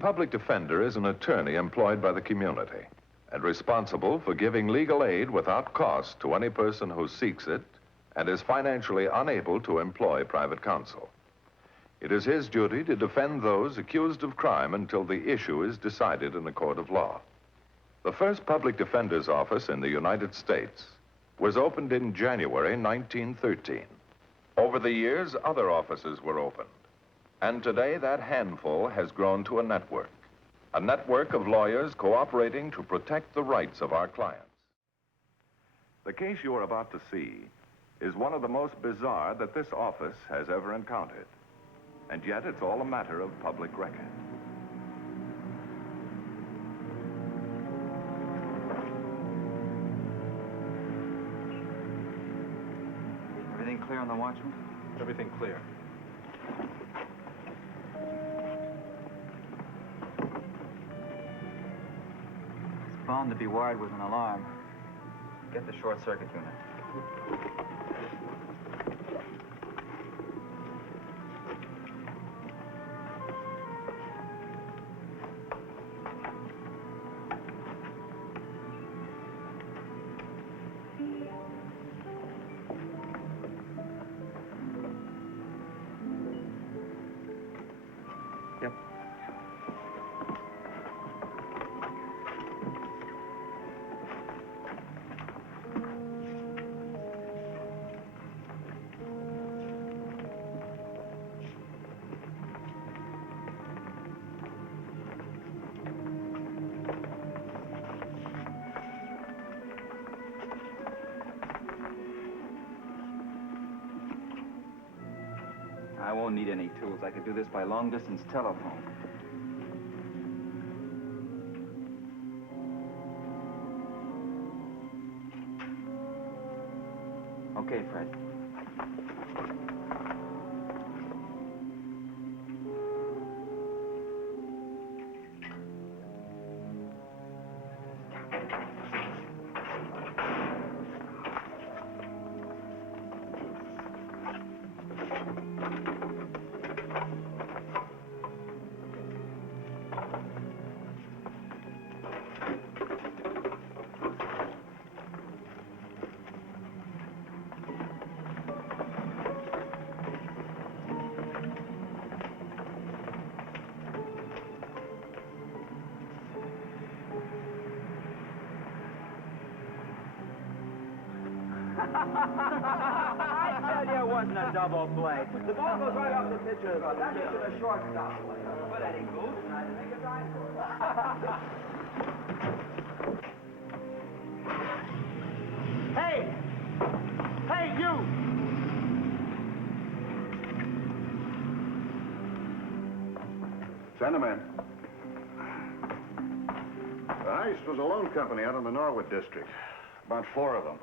public defender is an attorney employed by the community and responsible for giving legal aid without cost to any person who seeks it and is financially unable to employ private counsel. It is his duty to defend those accused of crime until the issue is decided in a court of law. The first public defender's office in the United States was opened in January 1913. Over the years, other offices were opened. And today, that handful has grown to a network of lawyers cooperating to protect the rights of our clients. The case you are about to see is one of the most bizarre that this office has ever encountered. And yet, it's all a matter of public record. Everything clear on the watchman? Everything clear. It's bound to be wired with an alarm. Get the short circuit unit. Yep. I won't need any tools. I can do this by long-distance telephone. Okay, Fred. I tell you, it wasn't a double play. The ball goes right off the pitcher. That makes it a shortstop play. But Eddie Gould tried to make a dive for it. Hey! Hey, you! Send him in. The heist was a loan company out in the Norwood district. About 4 of them.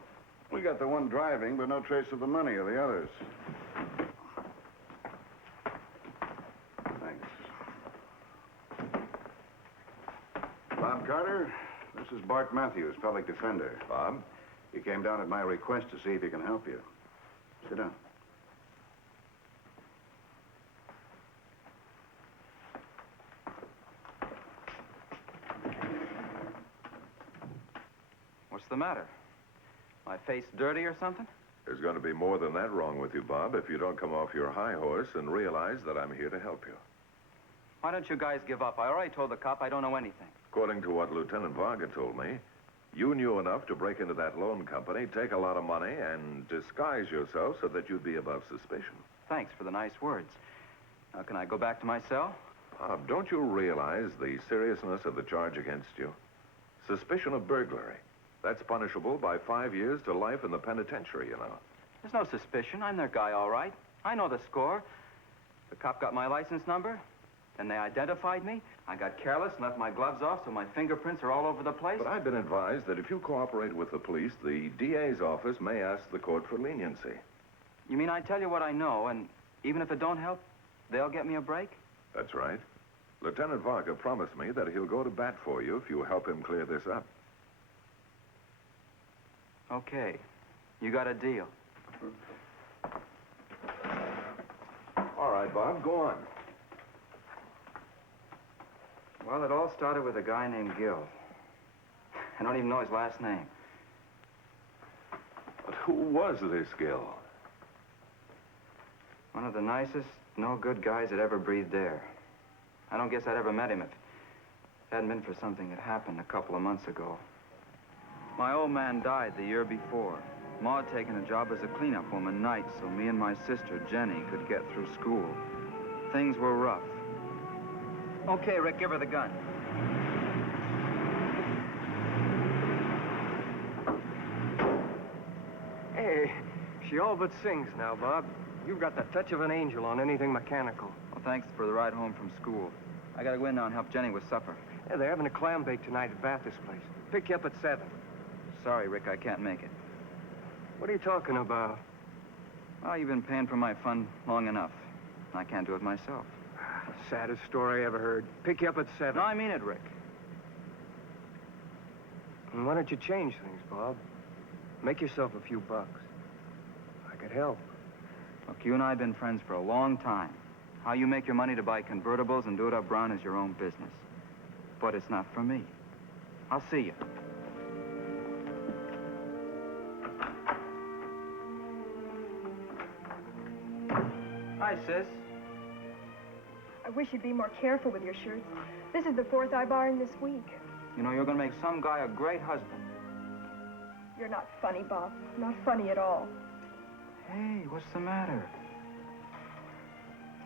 We got the one driving, but no trace of the money or the others. Thanks. Bob Carter, this is Bart Matthews, public defender. Bob? He came down at my request to see if he can help you. Sit down. What's the matter? My face dirty or something? There's going to be more than that wrong with you, Bob, if you don't come off your high horse and realize that I'm here to help you. Why don't you guys give up? I already told the cop I don't know anything. According to what Lieutenant Fagan told me, you knew enough to break into that loan company, take a lot of money, and disguise yourself so that you'd be above suspicion. Thanks for the nice words. Now, can I go back to my cell? Bob, don't you realize the seriousness of the charge against you? Suspicion of burglary. That's punishable by 5 years to life in the penitentiary, you know. There's no suspicion. I'm their guy, all right. I know the score. The cop got my license number, and they identified me. I got careless and left my gloves off, so my fingerprints are all over the place. But I've been advised that if you cooperate with the police, the DA's office may ask the court for leniency. You mean I tell you what I know, and even if it don't help, they'll get me a break? That's right. Lieutenant Varga promised me that he'll go to bat for you if you help him clear this up. Okay. You got a deal. All right, Bob, go on. Well, it all started with a guy named Gil. I don't even know his last name. But who was this Gil? One of the nicest, no-good guys that ever breathed air. I don't guess I'd ever met him if it hadn't been for something that happened a couple of months ago. My old man died the year before. Ma had taken a job as a cleanup woman nights so me and my sister, Jenny, could get through school. Things were rough. Okay, Rick, give her the gun. Hey, she all but sings now, Bob. You've got the touch of an angel on anything mechanical. Well, thanks for the ride home from school. I gotta go in now and help Jenny with supper. Yeah, they're having a clam bake tonight at Baptist Place. Pick you up at 7. Sorry, Rick, I can't make it. What are you talking about? Well, you've been paying for my fun long enough. I can't do it myself. Saddest story I ever heard. Pick you up at 7. No, I mean it, Rick. And why don't you change things, Bob? Make yourself a few bucks. I could help. Look, you and I have been friends for a long time. How you make your money to buy convertibles and do it up brown is your own business. But it's not for me. I'll see you. Hi, sis. I wish you'd be more careful with your shirts. This is the 4th I've ironed this week. You know, you're gonna make some guy a great husband. You're not funny, Bob. Not funny at all. Hey, what's the matter?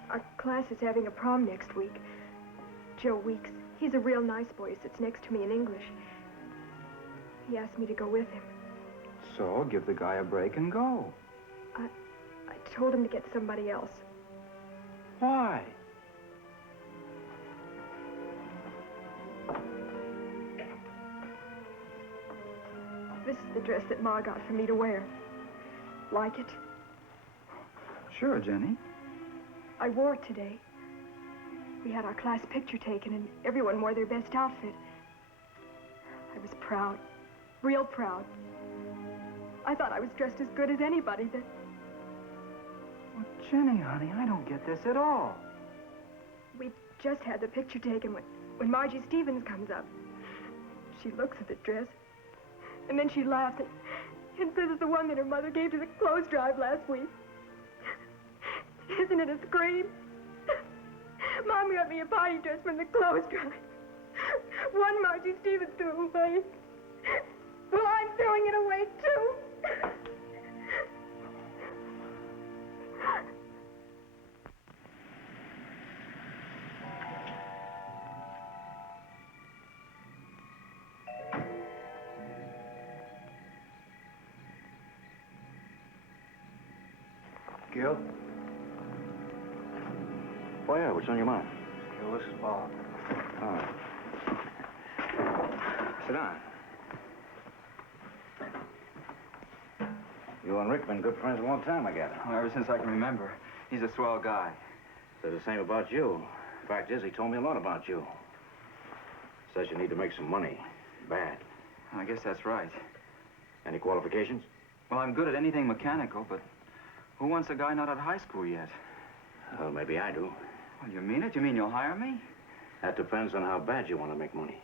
Our class is having a prom next week. Joe Weeks, he's a real nice boy, sits next to me in English. He asked me to go with him. So, give the guy a break and go. I told him to get somebody else. Why? This is the dress that Ma got for me to wear. Like it? Sure, Jenny. I wore it today. We had our class picture taken, and everyone wore their best outfit. I was proud. Real proud. I thought I was dressed as good as anybody that... Well, Jenny, honey, I don't get this at all. We just had the picture taken when Margie Stevens comes up. She looks at the dress, and then she laughs and says it's the one that her mother gave to the clothes drive last week. Isn't it a scream? Mom got me a party dress from the clothes drive. One Margie Stevens threw away. Well, I'm throwing it away, too. Gil? Oh, yeah, what's on your mind? Gil, this is Bob. Oh. Sit down. You and Rick been good friends a long time, I gather. Well, ever since I can remember. He's a swell guy. Says the same about you. Fact is, he told me a lot about you. Says you need to make some money. Bad. I guess that's right. Any qualifications? Well, I'm good at anything mechanical, but who wants a guy not at high school yet? Well, maybe I do. Well, you mean it? You mean you'll hire me? That depends on how bad you want to make money.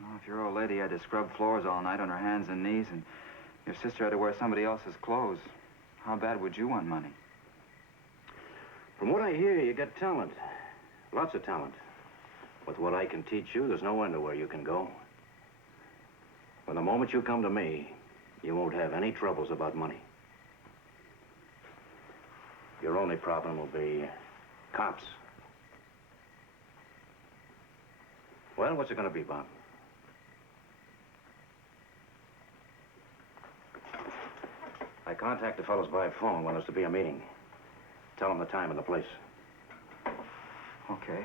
Well, if your old lady had to scrub floors all night on her hands and knees, and your sister had to wear somebody else's clothes, how bad would you want money? From what I hear, you got talent. Lots of talent. With what I can teach you, there's no end to where you can go. From the moment you come to me, you won't have any troubles about money. Your only problem will be cops. Well, what's it going to be, Bob? I contact the fellows by phone when there's to be a meeting. Tell them the time and the place. Okay.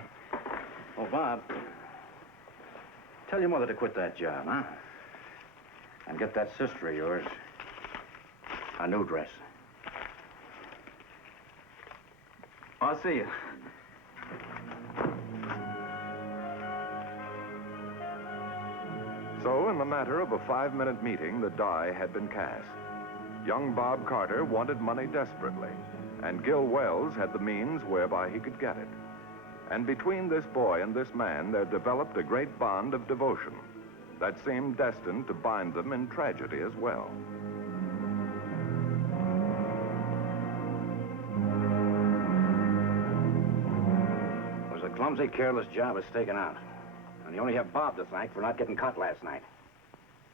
Oh, Bob, tell your mother to quit that job, huh? And get that sister of yours a new dress. I'll see you. So, in the matter of a 5-minute meeting, the die had been cast. Young Bob Carter wanted money desperately, and Gil Wells had the means whereby he could get it. And between this boy and this man, there developed a great bond of devotion that seemed destined to bind them in tragedy as well. It was a clumsy, careless job of staking out. And you only have Bob to thank for not getting caught last night.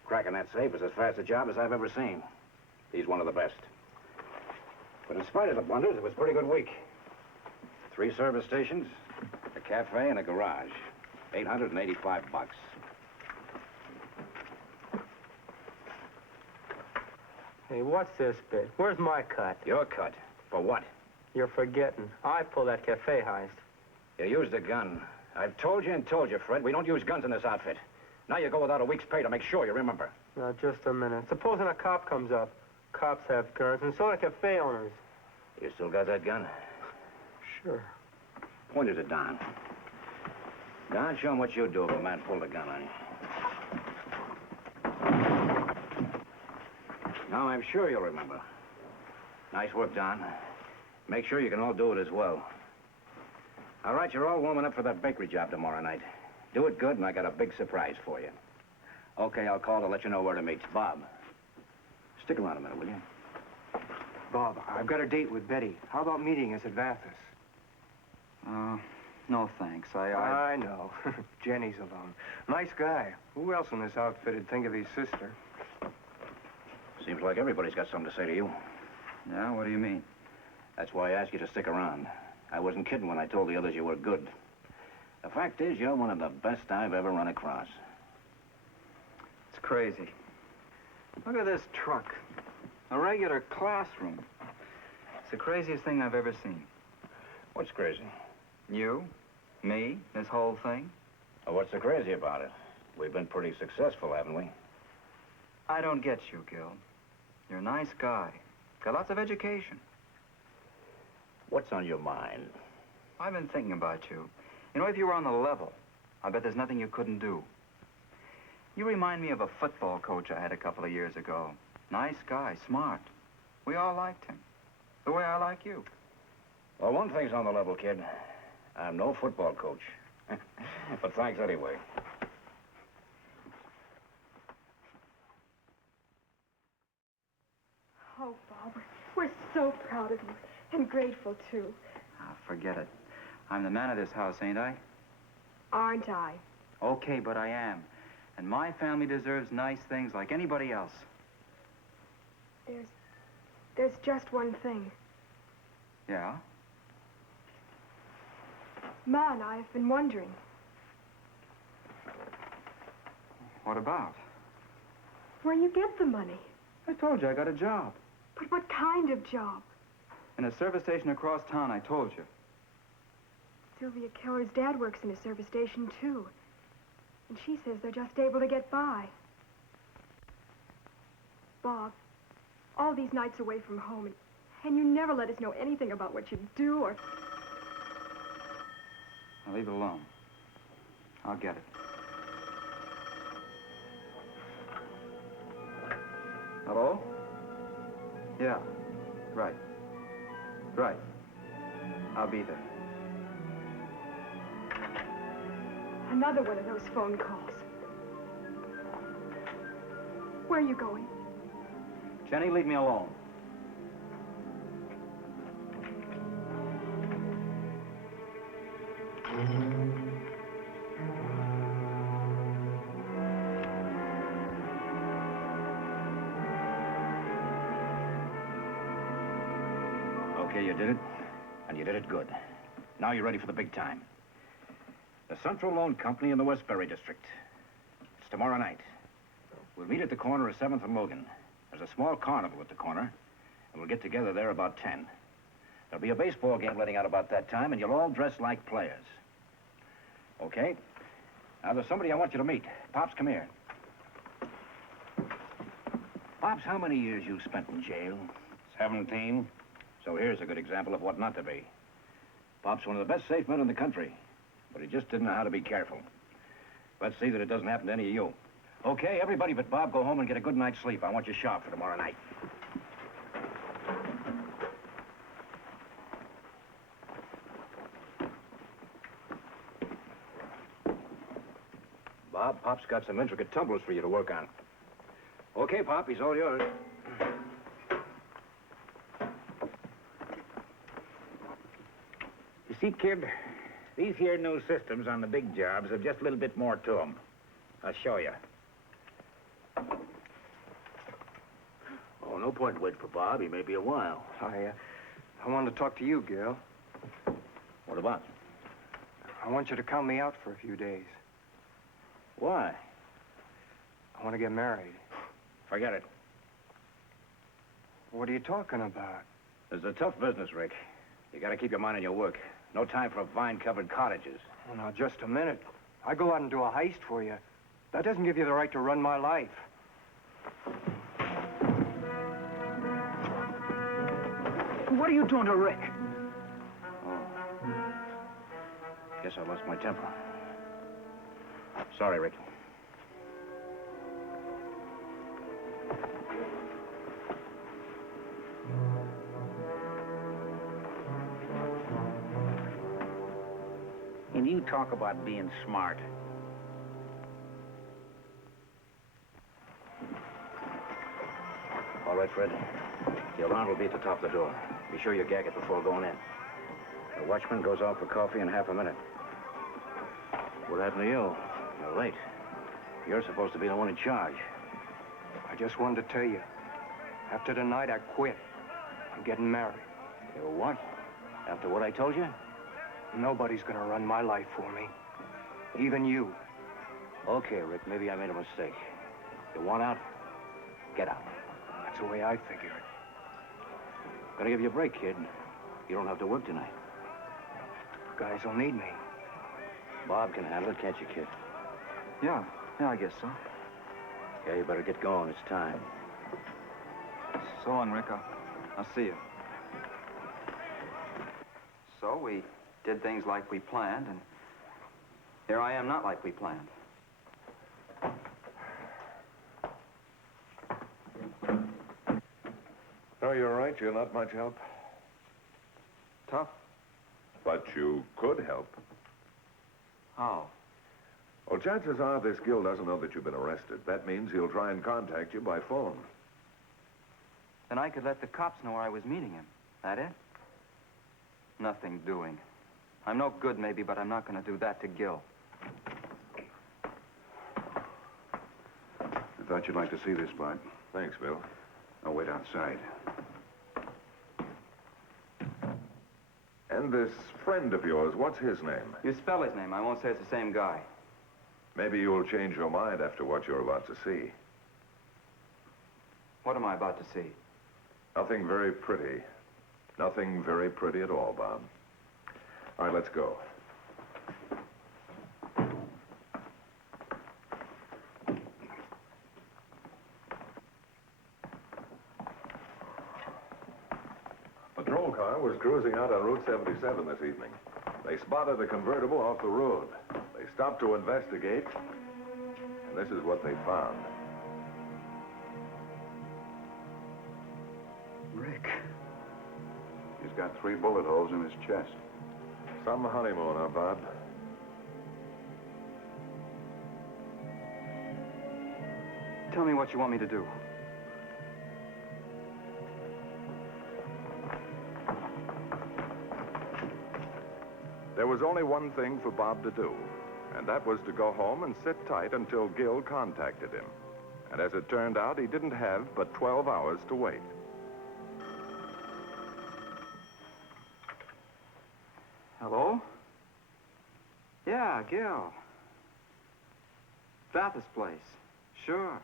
Cracking that safe is as fast a job as I've ever seen. He's one of the best. But in spite of the blunders, it was a pretty good week. 3 service stations, a cafe, and a garage. $885. Hey, what's this bit? Where's my cut? Your cut. For what? You're forgetting. I pulled that cafe heist. You used a gun. I've told you and told you, Fred, we don't use guns in this outfit. Now you go without a week's pay to make sure you remember. Now, just a minute. Supposing a cop comes up. Cops have guns, and so do cafe owners. You still got that gun? Sure. Point it at Don. Don, show him what you'd do if a man pulled a gun on you. Now, I'm sure you'll remember. Nice work, Don. Make sure you can all do it as well. All right, you're all warming up for that bakery job tomorrow night. Do it good, and I got a big surprise for you. Okay, I'll call to let you know where to meet. Bob, stick around a minute, will you? Bob, I've got a date with Betty. How about meeting us at Vathis? No thanks. I know. Jenny's alone. Nice guy. Who else in this outfit would think of his sister? Seems like everybody's got something to say to you. Yeah, what do you mean? That's why I asked you to stick around. I wasn't kidding when I told the others you were good. The fact is, you're one of the best I've ever run across. It's crazy. Look at this truck. A regular classroom. It's the craziest thing I've ever seen. What's crazy? You, me, this whole thing. Well, what's so crazy about it? We've been pretty successful, haven't we? I don't get you, Gil. You're a nice guy. Got lots of education. What's on your mind? I've been thinking about you. You know, if you were on the level, I bet there's nothing you couldn't do. You remind me of a football coach I had a couple of years ago. Nice guy, smart. We all liked him. The way I like you. Well, one thing's on the level, kid. I'm no football coach. But thanks anyway. Oh, Bob, we're so proud of you. And grateful, too. Ah, forget it. I'm the man of this house, ain't I? Aren't I? Okay, but I am. And my family deserves nice things like anybody else. There's just one thing. Yeah? Ma and I have been wondering. What about? Where you get the money. I told you I got a job. But what kind of job? In a service station across town, I told you. Sylvia Keller's dad works in a service station, too. And she says they're just able to get by. Bob, all these nights away from home, and you never let us know anything about what you do or... Now leave it alone. I'll get it. Hello? Yeah. Right. Right. I'll be there. Another one of those phone calls. Where are you going? Jenny, leave me alone. Okay, you did it, and you did it good. Now you're ready for the big time. The Central Loan Company in the Westbury District. It's tomorrow night. We'll meet at the corner of 7th and Logan. There's a small carnival at the corner, and we'll get together there about 10. There'll be a baseball game letting out about that time, and you'll all dress like players. Okay? Now, there's somebody I want you to meet. Pops, come here. Pops, how many years you spent in jail? 17. So here's a good example of what not to be. Pop's one of the best safe men in the country, but he just didn't know how to be careful. Let's see that it doesn't happen to any of you. Okay, everybody but Bob, go home and get a good night's sleep. I want you sharp for tomorrow night. Bob, Pop's got some intricate tumblers for you to work on. Okay, Pop, he's all yours. You see, kid, these here new systems on the big jobs have just a little bit more to them. I'll show you. Oh, no point waiting for Bob. He may be a while. I wanted to talk to you, Gil. What about? I want you to count me out for a few days. Why? I want to get married. Forget it. What are you talking about? It's a tough business, Rick. You gotta keep your mind on your work. No time for vine-covered cottages. Well, now, just a minute. I go out and do a heist for you. That doesn't give you the right to run my life. What are you doing to Rick? Oh. Guess I lost my temper. Sorry, Rick. And you talk about being smart. All right, Fred. The alarm will be at the top of the door. Be sure you gag it before going in. The watchman goes off for coffee in half a minute. What happened to you? You're late. You're supposed to be the one in charge. I just wanted to tell you. After tonight, I quit. I'm getting married. You what? After what I told you? Nobody's gonna run my life for me. Even you. Okay, Rick, maybe I made a mistake. You want out? Get out. That's the way I figure it. Gonna give you a break, kid. You don't have to work tonight. Guys will need me. Bob can handle it, can't you, kid? Yeah, I guess so. Yeah, you better get going. It's time. So long, Rick. I'll see you. So we did things like we planned, and here I am not like we planned. No, you're right. You're not much help. Tough? But you could help. How? Well, chances are this Gil doesn't know that you've been arrested. That means he'll try and contact you by phone. Then I could let the cops know where I was meeting him. That it? Nothing doing. I'm no good, maybe, but I'm not going to do that to Gil. I thought you'd like to see this, Bart. Thanks, Bill. I'll wait outside. And this friend of yours, what's his name? You spell his name. I won't say it's the same guy. Maybe you'll change your mind after what you're about to see. What am I about to see? Nothing very pretty. Nothing very pretty at all, Bob. All right, let's go. A patrol car was cruising out on Route 77 this evening. They spotted a convertible off the road. They stopped to investigate, and this is what they found. Rick. He's got 3 bullet holes in his chest. Some honeymooner, Bob. Tell me what you want me to do. There was only one thing for Bob to do, and that was to go home and sit tight until Gil contacted him. And as it turned out, he didn't have but 12 hours to wait. Hello? Yeah, Gil. Bathurst's place. Sure.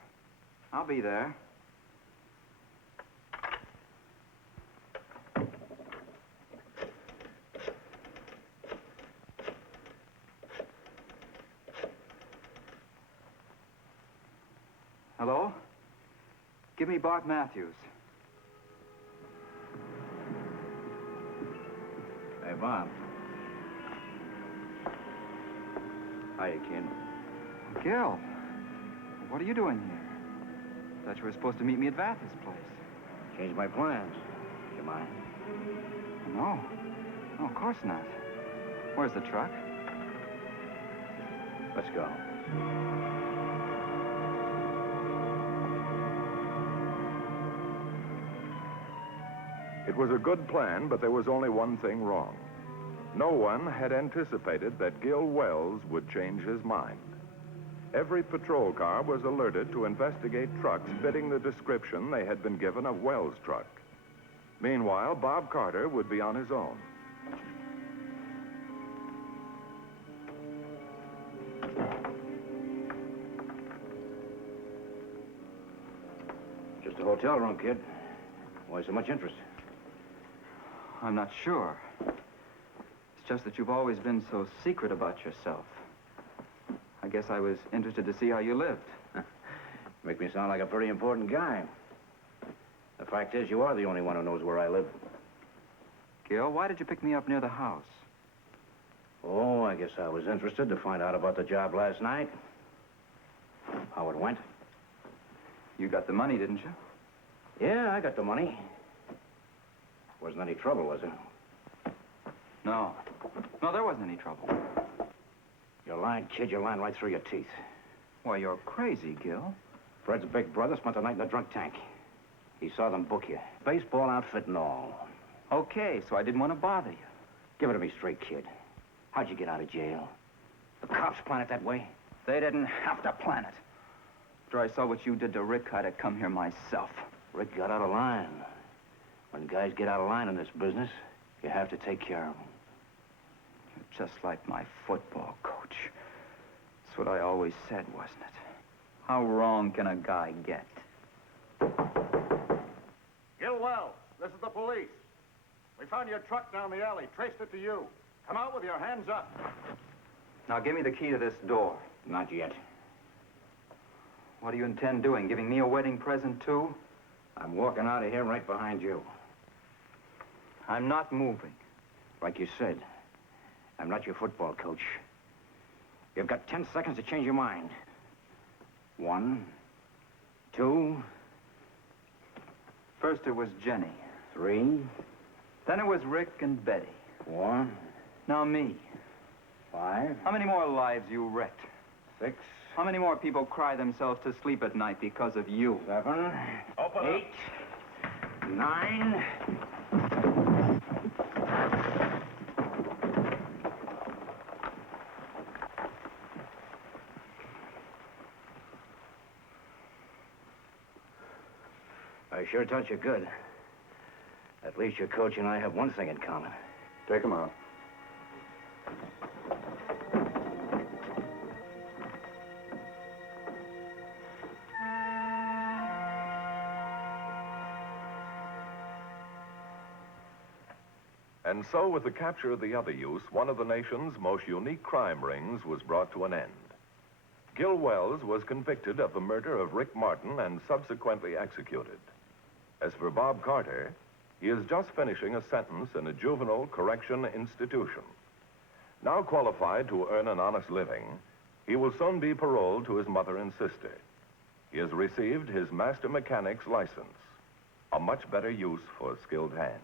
I'll be there. Hello? Give me Bart Matthews. Hey, Bob. Hiya, kid. Gil, what are you doing here? Thought you were supposed to meet me at Bathurst's place. Changed my plans. You mind? No, of course not. Where's the truck? Let's go. It was a good plan, but there was only one thing wrong. No one had anticipated that Gil Wells would change his mind. Every patrol car was alerted to investigate trucks fitting the description they had been given of Wells' truck. Meanwhile, Bob Carter would be on his own. Just a hotel room, kid. Why so much interest? I'm not sure. It's just that you've always been so secret about yourself. I guess I was interested to see how you lived. Make me sound like a pretty important guy. The fact is, you are the only one who knows where I live. Gil, why did you pick me up near the house? Oh, I guess I was interested to find out about the job last night. How it went. You got the money, didn't you? Yeah, I got the money. Wasn't any trouble, was there? No. No, there wasn't any trouble. You're lying, kid. You're lying right through your teeth. Why, you're crazy, Gil. Fred's big brother spent the night in the drunk tank. He saw them book you. Baseball outfit and all. Okay, so I didn't want to bother you. Give it to me straight, kid. How'd you get out of jail? The cops plan it that way? They didn't have to plan it. After I saw what you did to Rick, I'd have come here myself. Rick got out of line. When guys get out of line in this business, you have to take care of them. You're just like my football coach. That's what I always said, wasn't it? How wrong can a guy get? Gil Wells, this is the police. We found your truck down the alley, traced it to you. Come out with your hands up. Now, give me the key to this door. Not yet. What do you intend doing? Giving me a wedding present, too? I'm walking out of here right behind you. I'm not moving. Like you said, I'm not your football coach. You've got 10 seconds to change your mind. 1, 2... First it was Jenny. 3... Then it was Rick and Betty. 4... Now me. 5... How many more lives you wrecked? 6... How many more people cry themselves to sleep at night because of you? 7... Open 8... 9... I sure taught you good. At least your coach and I have one thing in common. Take him out. And so, with the capture of the other youth, one of the nation's most unique crime rings was brought to an end. Gil Wells was convicted of the murder of Rick Martin and subsequently executed. As for Bob Carter, he is just finishing a sentence in a juvenile correction institution. Now qualified to earn an honest living, he will soon be paroled to his mother and sister. He has received his master mechanic's license, a much better use for skilled hands.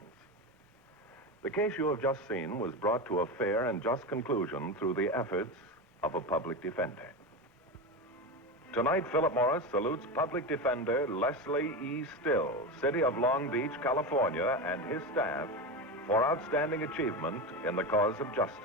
The case you have just seen was brought to a fair and just conclusion through the efforts of a public defender. Tonight, Philip Morris salutes Public Defender Leslie E. Still, City of Long Beach, California, and his staff for outstanding achievement in the cause of justice.